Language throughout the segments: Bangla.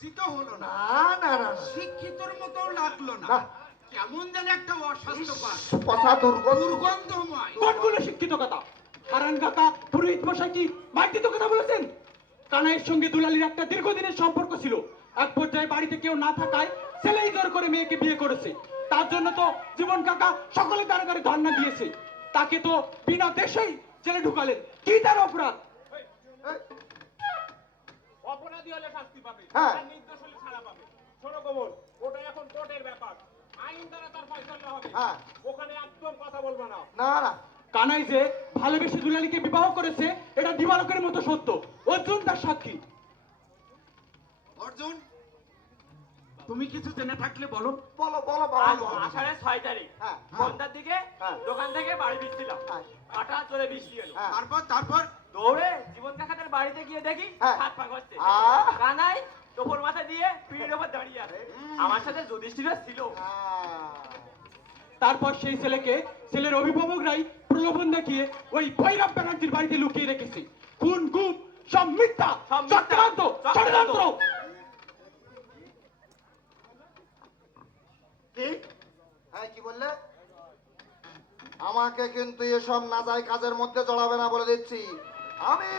লজ্জিত হলো না? না না না, শিক্ষিতর মতো লাগলো না, কেমন যেন একটা অস্বাস্থ্যকর কথা দুর্গন্ধময়। কোনগুলো শিক্ষিত কথা? হারান কাকা পুরোহিত মশাই কি মার্জিত কথা বলেছেন? কানাইয়ের সঙ্গে দুলালির একটা দীর্ঘদিনের সম্পর্ক ছিল। এক পর্যায়ে বাড়িতে কেউ না থাকায় ছেলেই জোর করে মেয়েকে বিয়ে করেছে। তার জন্য তো জীবন কাকা সকলে তার ঘরে ধর্ণা দিয়েছে। তাকে তো বিনা দেশেই জেলে ঢুকালেন। কি তার অপরাধ? অপরাধী হলে শাস্তি পাবে, হ্যাঁ। আর নির্দোষ হলে ছাড়া পাবে। শোনো কমল, ওটা এখন কোর্টের ব্যাপার, আইন দ্বারা তার ফয়সালা হবে। হ্যাঁ। ওখানে একদম কথা বলবো না। না না, কানাই যে ভালোবেসে দুলালিকে বিবাহ করেছে এটা দিবালোকের মতো সত্য। অর্জুন তার সাক্ষী। অর্জুন, তুমি কিছু জেনে থাকলে বলো। বলো বলো আজ বলো। আষাঢ়ের 6 তারিখ হ্যাঁ। সন্ধ্যার দিকে হ্যাঁ। দোকান থেকে বাড়ি ফিরছিলাম। হ্যাঁ। হঠাৎ জোরে বৃষ্টি এলো। হ্যাঁ। তারপর দৌড়ে জীবন কাকাদের বাড়িতে গিয়ে দেখি হ্যাঁ। হাত পা ঘষছে। আহ। কানাই টোপর মাথা দিয়ে পিঠের উপর দাঁড়িয়ে আছে। আমার সাথে যুধিষ্ঠিরও ছিল। তারপর সেই ছেলেকে ছেলের অভিভাবকরাই প্রলোভন দেখিয়ে ওই ভৈরব ব্যানার্জির বাড়িতে লুকিয়ে রেখেছে। খুন গুম সব মিথ্যা, সব মিথ্যা, চক্রান্ত, ষড়যন্ত্র। কি? হ্যাঁ, কি বললে? আমাকে কিন্তু এসব নাজায় কাজের মধ্যে জড়াবে না বলে দিচ্ছি। আমি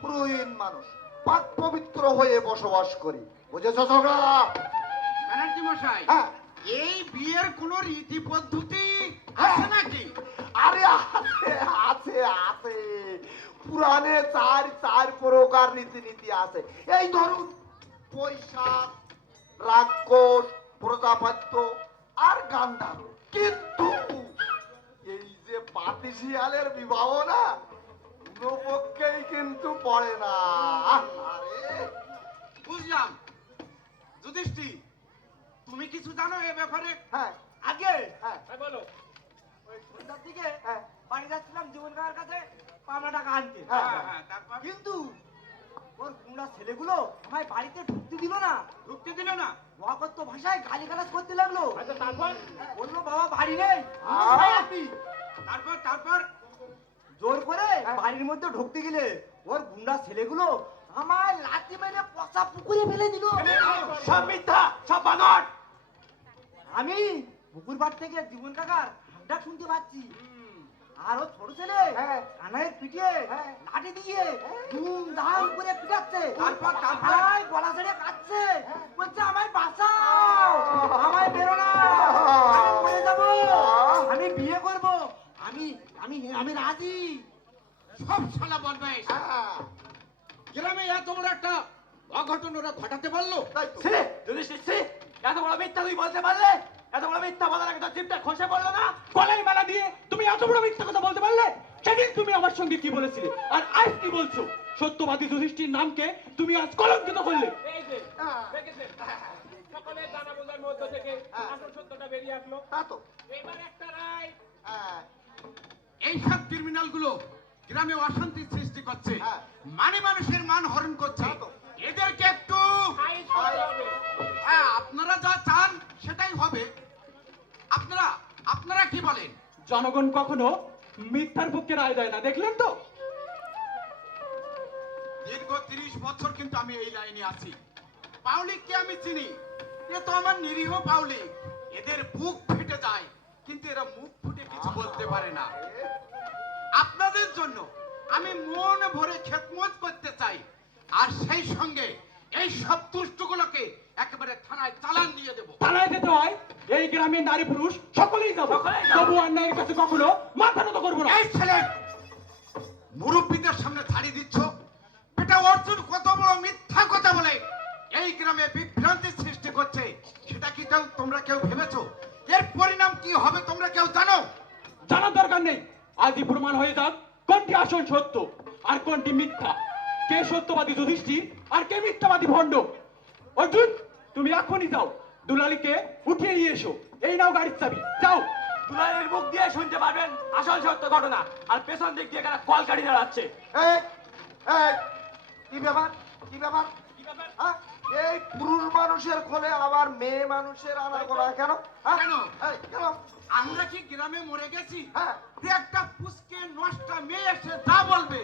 পুরোহিত মানুষ, পাক পবিত্র হয়ে বসবাস করি, বুঝেছো ঝগড়া? ব্যানার্জি মশাই, হ্যাঁ। এই বিয়ের কোন রীতি পদ্ধতি হ্যাঁ। আছে নাকি? আরে আছে আছে আছে, পুরাণে চার চার প্রকার রীতিনীতি আছে। এই ধরুন, বৈশাখ, রাক্ষস, প্রজাপত্য আর গান্ধার। কিন্তু এই যে পাতি শিয়ালের বিবাহ না, কোনো পক্ষেই কিন্তু পড়ে না। আরে বুঝলাম। যুধিষ্ঠির, তুমি কিছু জানো এ ব্যাপারে? হ্যাঁ আগে হ্যাঁ বলো। ওই সন্ধ্যার দিকে হ্যাঁ বাড়ি যাচ্ছিলাম জীবন কাকার কাছে পাওনা টাকা আনতে। হ্যাঁ, হ্যাঁ, হ্যাঁ, তারপর কিন্তু ওর গুন্ডা ছেলেগুলো আমায় বাড়িতে ঢুকতে দিল না। ঢুকতে দিল না? অকথ্য ভাষায় গালিগালাজ করতে লাগলো। আচ্ছা তারপর? বললো বাবা বাড়ি নেই, আহ! কোথায় আছি? তারপর জোর করে হ্যাঁ। বাড়ির মধ্যে ঢুকতে গেলে ওর গুন্ডা ছেলেগুলো আমায় লাথি মেরে পচা পুকুরে ফেলে দিল। সব মিথ্যা, সব বানর। আমি পুকুর পাড় থেকে জীবন কাকার হাঁকডাক শুনতে পাচ্ছি। আর ও ছোট ছেলে হ্যাঁ। কানাইয়ের পিঠে হ্যাঁ। লাঠি দিয়ে ধুমধাম করে পিটাচ্ছে। তারপর? আমায় গলা ছেড়ে কাঁদছে, বলছে আমায় বাঁচাও, আমায় বেরো না, আমি মরে যাবো, আমি বিয়ে করব, আমি আমি আমি রাজি। সব শালা বদমাইশ। হ্যাঁ, গ্রামে এত বড় একটা অঘটন ওরা ঘটাতে পারলো? তাই তো। ছি, যুধিষ্ঠির ছি, এত বড় মিথ্যা তুই বলতে পারলে? এত বড় মিথ্যা বলার আগে তোর জিভটা খসে পড়লো না? গলায় মালা দিয়ে তুমি এত বড় মিথ্যা কথা বলতে পারলে? সেদিন তুমি আমার সঙ্গে কি বলেছিলে আর আজ কি বলছো? সত্যবাদী যুধিষ্ঠির নামকে তুমি আজ কলঙ্কিত করলে। এই যে হ্যাঁ। দেখেছেন, সকলের জানা বোঝার মধ্য থেকে আসল সত্যটা বেরিয়ে আসলো। তা তো। এবার একটা রায়। হ্যাঁ। এইসব ক্রিমিনাল গুলো গ্রামে অশান্তি সৃষ্টি করছে, হ্যাঁ। মানে মানুষের মান হরণ করছে। তা তো। এদেরকে একটু ফাইট করতে হবে। হ্যাঁ, আপনারা যা চান সেটাই হবে। আপনারা কি বলেন? জনগণ কখনো মিথ্যার পক্ষে রায় দেয় না, দেখলেন তো? দীর্ঘ 30 বছর কিন্তু আমি এই লাইনে আছি। পাউলিককে আমি চিনি, এ তো আমার নিরীহ পাউলিক। এদের বুক ফেটে যায়, কিন্তু এরা মুখ ফুটে কিছু বলতে পারে না। আপনাদের জন্য আমি মন ভরে খেদমত করতে চাই, আর সেই সঙ্গে এই সব দুষ্টগুলোকে একেবারে থানায় চালান দিয়ে দেবো। থানায় যেতে হয়, এই গ্রামের নারী পুরুষ সকলেই যাবো। সকলেই যাবো। তবু অন্যায়ের কাছে কখনো মাথা নত করবো না। এই ছেলে, মুরব্বীদের সামনে ছাড়ি দিচ্ছ? বেটা অর্জুন কত বড় মিথ্যা কথা বলে এই গ্রামে বিভ্রান্তির সৃষ্টি করছে, সেটা কি তোমরা কেউ ভেবেছো? এর পরিণাম কি হবে তোমরা কেউ জানো? জানার দরকার নেই, আজই প্রমাণ হয়ে যাক কোনটি আসল সত্য আর কোনটি মিথ্যা। কে সত্যবাদী যুধিষ্ঠির আর কে মিথ্যাবাদী ভণ্ড। অর্জুন, তুমি এখনই যাও, দুলালিকে উঠিয়ে নিয়ে এসো। এই নাও গাড়ির চাবি, যাও। দুলালের মুখ দিয়ে শুনতে পারবেন আসল সত্য ঘটনা, আর পেছন দিক দিয়ে কারা কলকাঠি দাঁড়াচ্ছে। এই, এই, কি ব্যাপার? কি ব্যাপার? কি ব্যাপার? হ্যাঁ? এই পুরুষ মানুষের খোলে আবার মেয়ে মানুষের আনাগোনা কেন? হ্যাঁ? কেন? এই, কেন? আমরা কি গ্রামে মরে গেছি? হ্যাঁ। যে একটা পুষ্কে নষ্টা মেয়ে এসে যা বলবে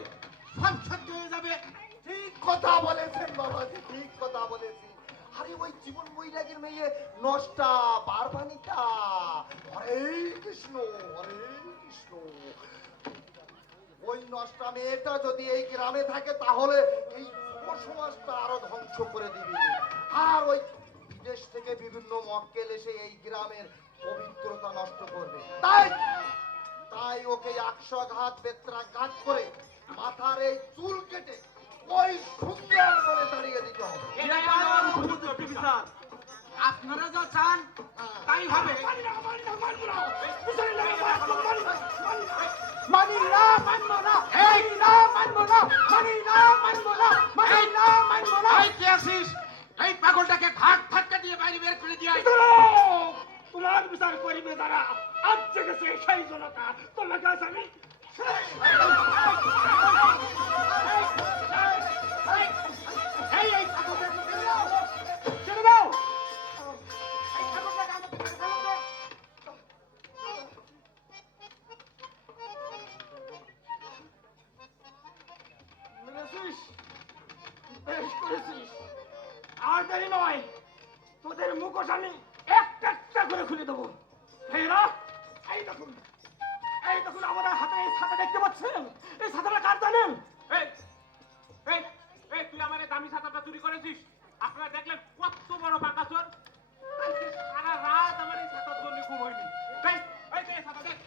সব সহ্য হয়ে যাবে? ঠিক কথা বলেছেন বাবাজি, ঠিক কথা বলেছি। আরে ওই জীবন বৈরাগীর মেয়ে নষ্টা বারবানিতা। হরে কৃষ্ণ, হরে কৃষ্ণ। ওই নষ্টা মেয়েটা যদি এই গ্রামে থাকে তাহলে এই যুব সমাজটা আরো ধ্বংস করে দিবে। আর ওই বিদেশ থেকে বিভিন্ন মক্কেল এসে এই গ্রামের পবিত্রতা নষ্ট করবে। তাই ওকে 100 বেত্রাঘাত করে মাথার এই চুল কেটে ওই সুন্দর করে তাড়িয়ে দিতে হবে। এটাই আমার উপযুক্ত বিচার। আপনারা যা চান তাই হবে। মানি না, মানবো না, মানি না, মানবো না, মানি না, মানবো না, মানি না, মানবো না, মানি না, মানবো না। এই কে আছিস? এই পাগলটাকে ঘাট ধাক্কা দিয়ে বাইরে বের করে দিয়ে আয়। তোমার বিচার করিবে তারা। আজ থেকে সেই জনতা তোমাকে আজ আমি এই এই ঠাকুরটাকে ছেড়ে দাও, ছেড়ে দাও। এই ঠাকুরটাকে আমাকে ছেড়ে ফেলো তো। মেরেছিস, বেশ করেছিস। আর দেরি নয়, তোদের মুখোশ আমি একটা একটা করে খুলে দেবো। হেরা, এই দেখুন, এই দেখুন আমাদের হাতে এই ছাতা দেখতে পাচ্ছেন? এই ছাতাটা কার জানেন? তুই আমার এই দামি ছাতাটা চুরি করেছিস? আপনারা দেখলেন কত বড় বাঁকাচোর। কালকে সারা রাত আমার এই ছাতার জন্য ঘুম হয়নি। এই ছাতা দেখ।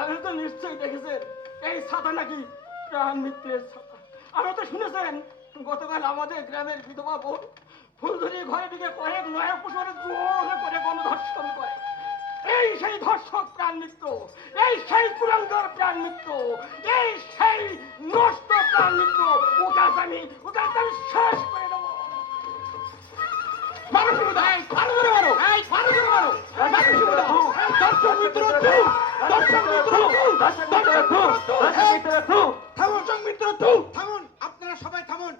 আপনি তো নিশ্চয়ই দেখেছেন এই ছাতা নাকি প্রাণ মিত্রের ছাতা। আমরা তো শুনেছেন গতকাল আমাদের গ্রামের বিধবা বোন ফুলধরি ঘরে ঢুকে কয়েক নয়া পুষরে জোরে করে গণধর্ষণ করে। এই সেই ধর্ষক প্রাণ মিত্র, এই সেই কুলাঙ্গার প্রাণ মিত্র, এই সেই নষ্ট প্রাণ মিত্র। ওকে আজ আমি শেষ করে দেবো। মারো শিবুদা, আরো জোরে মারো, আরো জোরে মারো। মারো শিবুদা, দর্শক মিত্র তু, দর্শক মিত্র তু, দর্শক মিত্র তু, দর্শক মিত্র তু। থামুন, আপনারা সবাই থামুন।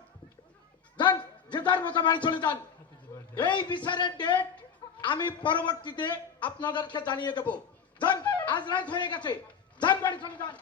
যান, যে যার মতো বাড়ি চলে যান। এই বিচারের ডেট আমি পরবর্তীতে আপনাদেরকে জানিয়ে দেব। যান, আজ রাত হয়ে গেছে, যান বাড়ি চলে যান।